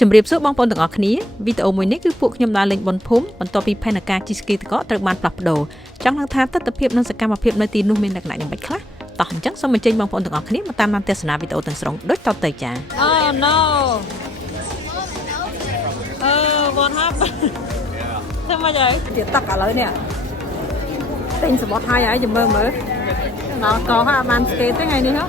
ជំរាបសួរបងប្អូនទាំងអស់គ្នាវីដេអូមួយនេះគឺពួកខ្ញុំដើរលេងបនភូមិបន្ទាប់ពីផែនការជិះស្គីទឹកកកត្រូវបានផ្លាស់ប្ដូរចង់ដឹងថាទស្សនវិជ្ជានិងសកម្មភាពនៅទីនោះមានលក្ខណៈយ៉ាងម៉េចខ្លះតោះអញ្ចឹងសូមអញ្ជើញបងប្អូនទាំងអស់គ្នាមកតាមដានទស្សនាវីដេអូទាំងស្រុងដូចតទៅចា Oh no what happened ធ្វើមកហើយទៀតទឹកឥឡូវនេះទិញសមុទ្រហើយចាំមើលដល់កោហើយបានស្កេតទេថ្ងៃនេះហ៎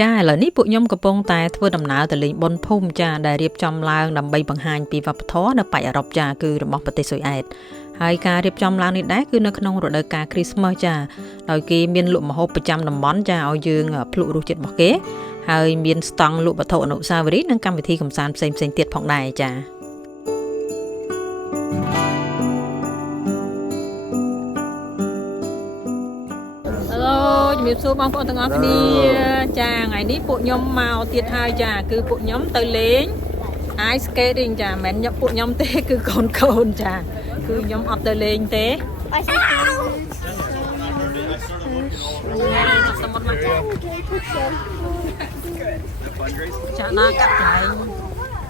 ចាឥឡូវនេះពួកខ្ញុំកំពុងតែធ្វើដំណើរទៅលេងបុណ្យភូមិចាដែលរៀបចំឡើងដើម្បីបង្ហាញពីវប្បធម៌នៅប៉ែកអឺរ៉ុបចាគឺរបស់ប្រទេសស៊ុយអែតហើយការរៀបចំឡើងនេះដែរគឺនៅក្នុងរដូវកាលគ្រីស្មាស់ចាដោយគេមានលក់ម្ហូបប្រចាំតំបន់ចាឲ្យយើងភ្លក់រសជាតិរបស់គេហើយមានស្តង់លក់វត្ថុអនុស្សាវរីយ៍និងកម្មវិធីកម្សាន្តផ្សេងៗទៀតផងដែរចាជំរាបសួរបងប្អូនទាំងអស់គ្នាចាថ្ងៃនេះពួកខ្ញុំមកទៀតហើយចាគឺពួកខ្ញុំទៅលេង ice skating ចាមិនមែនពួកខ្ញុំទេគឺកូនចាគឺខ្ញុំអត់ទៅលេងទេចាណាកាត់ចែង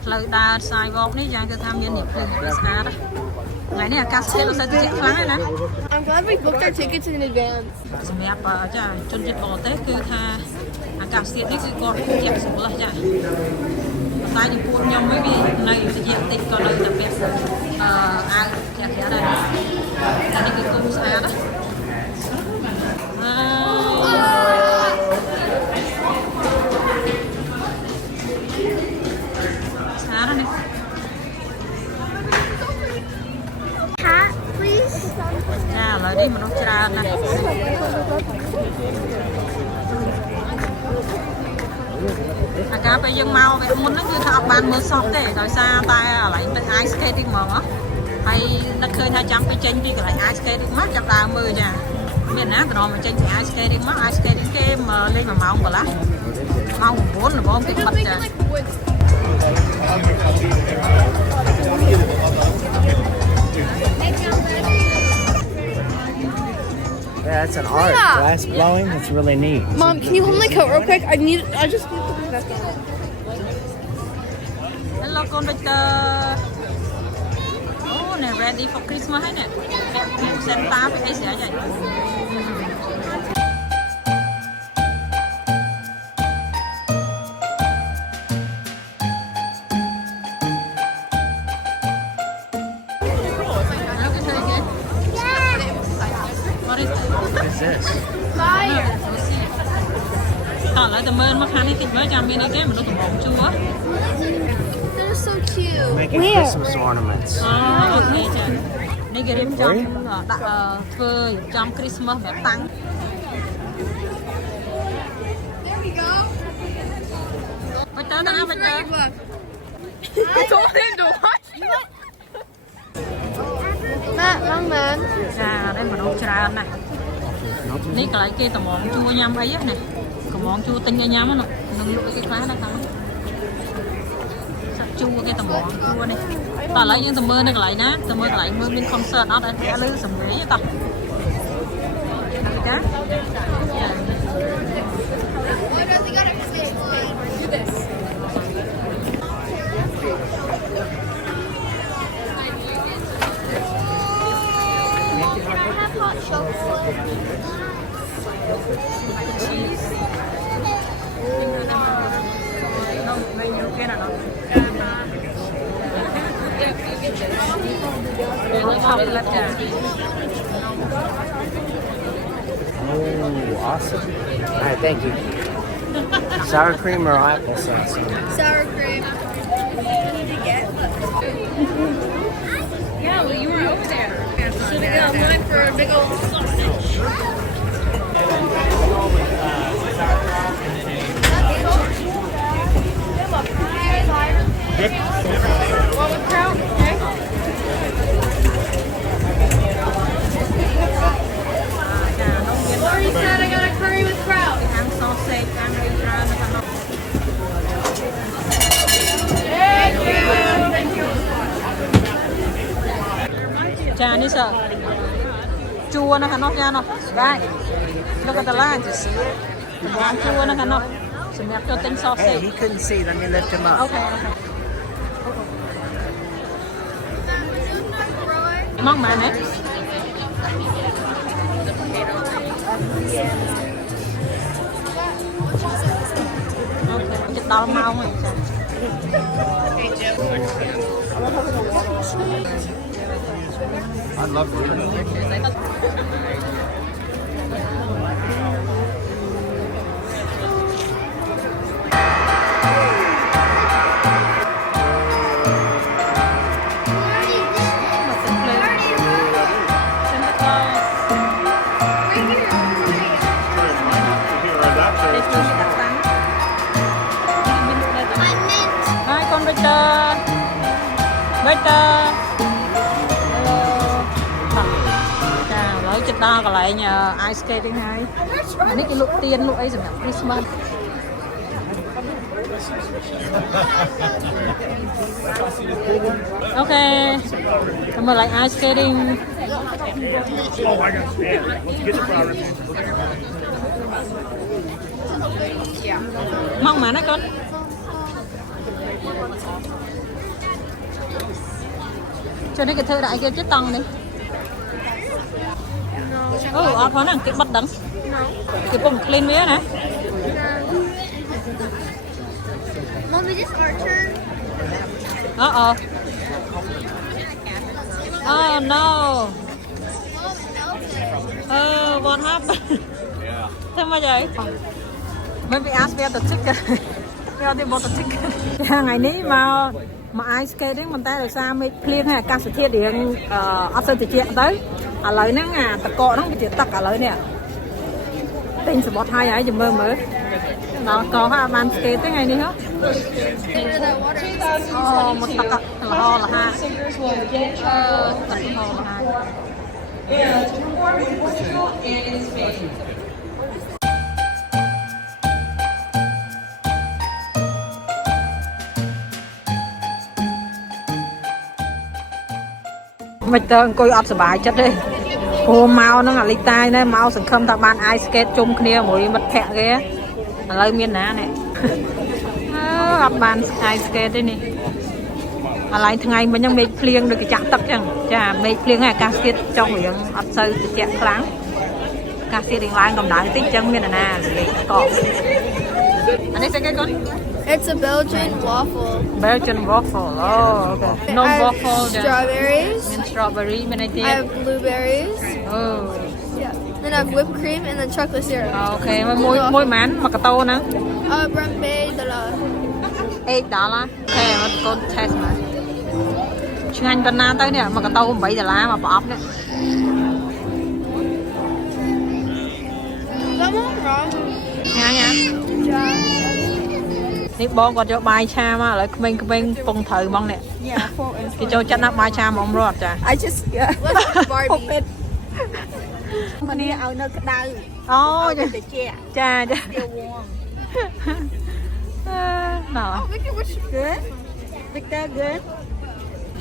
ផ្លូវដើរសាយវ៉កនេះយ៉ាងគឺថាមាននេះភ្លើងស្អាតថ្ងៃនេះអាកាសធាតុមិនសូវត្រជាក់ខ្លាំងទេណា I'm glad we booked our tickets in advance សម្រាប់ចាជនជាតិបរទេសគឺថាអាកាសធាតុនេះគឺគាត់ត្រជាក់ស្រួលចាតែចំពោះខ្ញុំវិញនៅត្រជាក់តិចក៏នៅតែពាក់អាវត្រជាក់ដែរតែនេះគឺគុំស្អាតណាស្អាតណាចាឥឡូវនេះមនុស្សច្រើនណាស់អាការពេលយើងមកវគ្គមុនហ្នឹងគឺថាអត់បានមើលសពទេដោយសារតែកន្លែងទឹក ice skating ហ្មងហើយនឹកឃើញថាចាំពីចេញពីកន្លែង ice skating មកចាប់ដើមមើលចាមានណាក៏មកចេញពី ice skating មក ice skating គេមកលេង1ម៉ោងកន្លះម៉ោង9ល្មមគេបិទចាYeah, that's an art. Glass blowing. It's really neat. Mom, can you hold my coat real quick? I just need to put this back on. Hello, conductor. Oh, they're ready for Christmas, isn't it? Santa phải sẽ vậy. What is this? Fire. Lại tầm bên mất khăn ấy kịch mới chăm bên đây cái mà nó tụi bóng chua. They're so cute. Making Christmas ornaments. Okay, chà. Đây cái điểm trong phơi trong Christmas đẹp tăng. There we go. Bạch tớ tao bạch tớ. I told him to watch. Matt, wrong man. Chà, đây mà đồ trà nè. Ní cái lại kia tụi bóng chua nhâm ấy nè. Món chua tinh cái nhám nó nâng lụi cái khóa đó không sắp chua cái tầm món chua này ta lấy những tầm mưa này lại ná tầm mưa lại mưa bên concert nó đã thẻ lư sầm ghế ta cá Oh, awesome. All right, thank you. Sour cream or applesauce? Sour cream. Yeah, well you were over there. Should have got one for a big old sausage. What with kraut? Okay. Lori said I got a curry with kraut. Ăn sausage, ăn rau nó không. Thank you. Trà đi sợ chua nó nó ra nó right Look at the line to see it. One, two, and I cannot. So we have to think Hey, sausage. he couldn't see. Let me lift him up. Okay. Mong mà nè. Okay, chụp đau mau rồi. I love it. Hai con Victor. Victor. Chà, lấy chụp đo còn lại nhờ ice skating hay. Anh ấy cái lụa tiên lụa ấy rồi nè, Christmas. Okay, cảm ơn lại ice skating. Mong mà nó con. Cho nên cái thư đại kia chết tông đi. Ở thôi nè, cái bắt đắng. Cái bông clean mía nè. Mom, is this our turn? Uh-oh. Oh no. What happened? Thế mà vậy? Maybe ask me the ticket. We they bought the ticket. Ngày ní mà ice skating mình ta được sao mới clean hay ca sự thiết điện option thì chuyện tới. Lời nó à tật cọ nó bị tật cả lời nè. Tình sẽ bọt hai ấy dùm mơ mới. Đó có ha man skate tới ngày ní hả? Một tật là ho là ha. Tật ho là hai. Mình tơn coi ấp sờ bài chất đi. Cô mau nó là lịch tai này mau sừng không ta ban ice skate chung kia mỗi mất thẹn ghé. Lời miên ná này. Ấp ban ice skate đây nè. Lại thằng ngày mìnhยังmệt phliêng được cái chạm tắc chẳng. Chà mệt phliêng hay ca skate trong miệng ấp sâu chẹt láng. Ca skate đình lại cầm đá tích chân miên nè để cọ. Anh ấy sẽ cái con. It's a Belgian waffle. Belgian waffle. Oh, okay. No I have waffle. strawberries. And strawberry, mình I have blueberries. Oh. Yeah. Then I have whipped cream and then chocolate syrup. Okay, mà môi mán mà cái tô nữa. Brambay $1. $8. Okay, mà con test mà. Chúng anh bên nào tới nè, mà cái tô $7 mà bỏ ốc nè. Someone wrong? Nha. Đi bon còn cho bài cha mà lại mình phong thử mong nè. Yeah, 4 and Cái cho chắc nó bài cha mà ông rót cha. I just, yeah. Barbie. Mà đi ao nơi cái đau. Oh, Để che. cha. Still warm. Nào. Oh, look at what you good. Victor, good.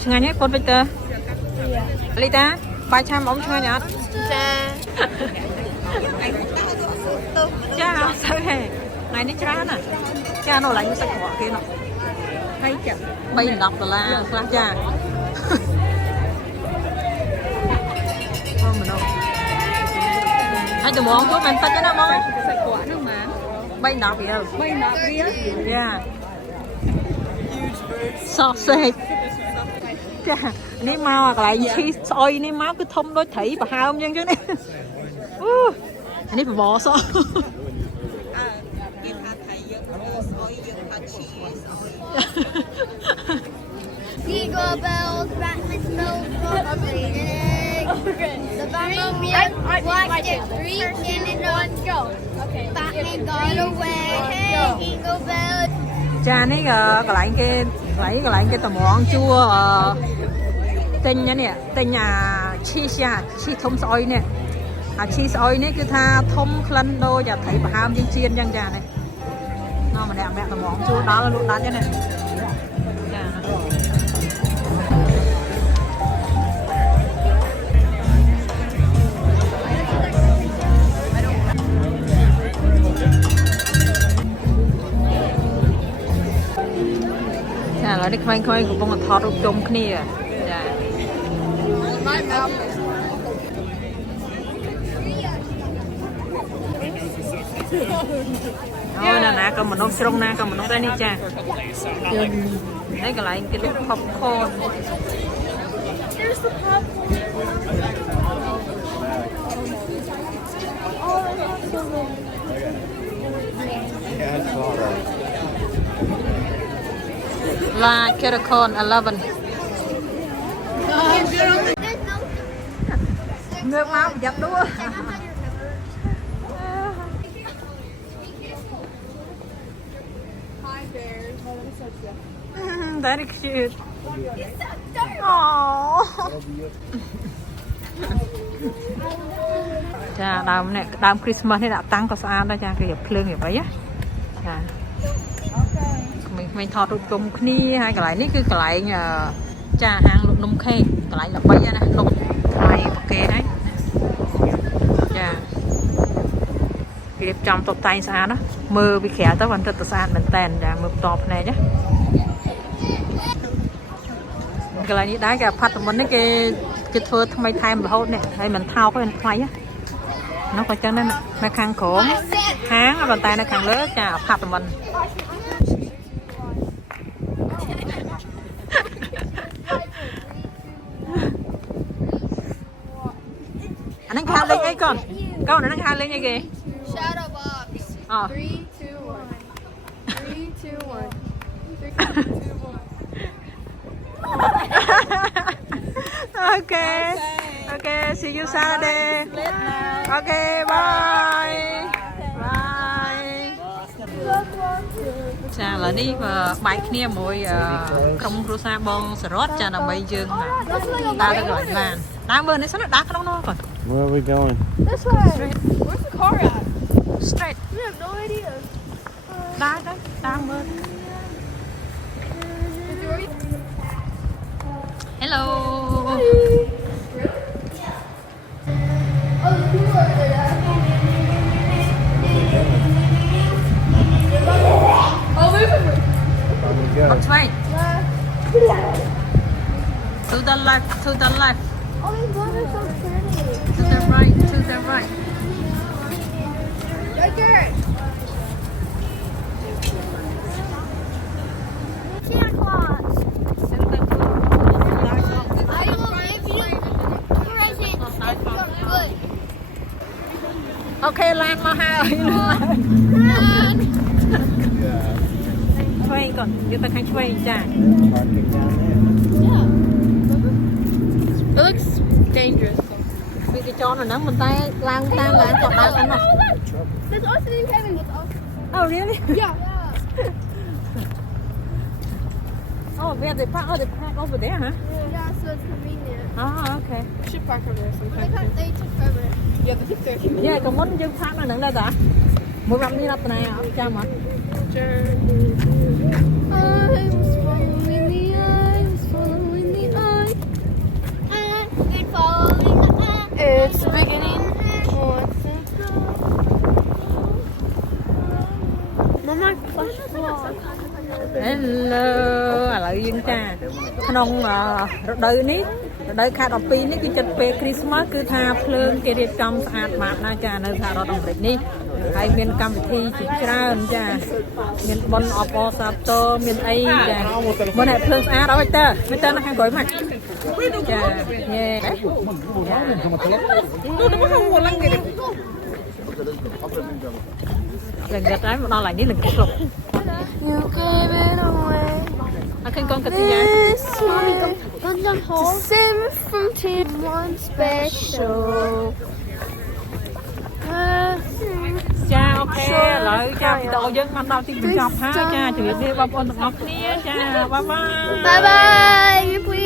Chúng anh nhé, con Victor. Lita, bài cha mà ông chúng anh nhé. Cha, sao hề? Ngày nay cha nè. Cha nó lạnh sạch quả kia nè. Hay chậm. Bây đọc là cha. Mình đâu. Anh tụi món của mình tách cái nào món? Sạch quả nữa mà. Bây đọc gì đâu. Bây nọ bia. Yeah. Sausage. Cha, ní mau lại chi xôi ní máu cứ thông đôi thủy và hai ông nhân chứ nè. Anh ní phải bỏ sao? Jingle bells, rattling bells, rolling. The Batman watched it 3 and 1 go. Batman got away. Hey, jingle bells. Cha ní cái lại cái tầm món chua tên nhá nè, tên nhà cheese à, cheese thông soi nè. Cheese oil này cứ tha thông khăn đôi và thấy bà ham trên chiên chân trà này. Nó mà đẹp mẹ tầm món chua đó là luôn đá chứ này. នេះក្មេងៗកំពុងថតរូបជុំគ្នាចាអូណាក៏មនុស្សជ្រុងណាក៏មនុស្សដែរនេះចានេះកន្លែងគេលក់ popcorn There's the popcorn. Oh, that's so good. La Caracon 11 ngược mau dập đua Hi bears. Oh, let me touch you. very cute cha đám Christmas này đã tăng có sao đó cha cái dập lương như vậy á mình thọt được chung kia hai cái lại ní cứ cái lại cha hàng lục nung khe cái lại là bây giờ nè lục này ok đấy cha cái trong tập tay xa đó mưa bị khẽ tới vẫn rất xa mình tèn và mưa to này nhé cái lại ní đá cái phát mình đấy cái thưa thay thay mà hốt này hay mình thao cái mình thay á nó có cho nên nó khăn khổ tháng bàn tay nó khăn lớn cha phát mình anh đang khai lên ấy con nó đang khai lên ấy kìa Shadow box. 3, 2, 1. 3, 2, 1. 3, 2, 1. Okay, see you Saturday. Okay, bye. Bye. Chà là đi và bài kia mỗi không rô sa bong sờ rót chà là bây giờ ta đã gọi là đá bên đấy sao nó đá không nó còn. Where are we going? This way. Where's the car at? Straight. We have no idea. Đá đó, đá bên. Hello. Which way? To the left, to the left. Oh, these ones are so pretty. To the right, to the right. Right there. Santa Claus. I will give you presents if you're good. Okay, Lan mà ha. Quay còn, chúng ta khánh quay chả. It looks dangerous. Vì cái cho nó nắm mình tay lang tan là chọn đá ăn There's Austin and Kevin. Oh really? Yeah. Oh, where they park? Oh, they park over there, huh? Yeah, so it's convenient. Oh, okay. We should park over there sometime. They took forever. Yeah, they took 30 minutes. Yeah, còn muốn dân park là nâng đây ta. Mua răm đi lắp này ở trong mà. Sure. I was following the eye, was following the eye. I've been following the eye. It's the beginning. Mama, flash vlog. Hello, lại dân cha. Không đợi ní, đợi khai đọc pin ní cứ chật về Christmas cứ tha phơn cái điệp trong sạch mát na cha nơi thà đó đồng lịch ní. Hay miền cam thi chỉ ra cha, miền bon opo sato miền ấy cha. Bên này phơn sạch đó bây giờ nó hàng gói mặt. Cha, yeah. Tôi nó không muốn lăng gì đấy. Lần gật đấy, nó lại ní lần kết lục. You gave it away. Akan con ketiga. This one to save from tears. One special. Cha ok, lại cha video dân anh đâu thì mình chọc ha cha, chào biệt đi ba con từng ngọc nha cha, bye bye. Bye bye.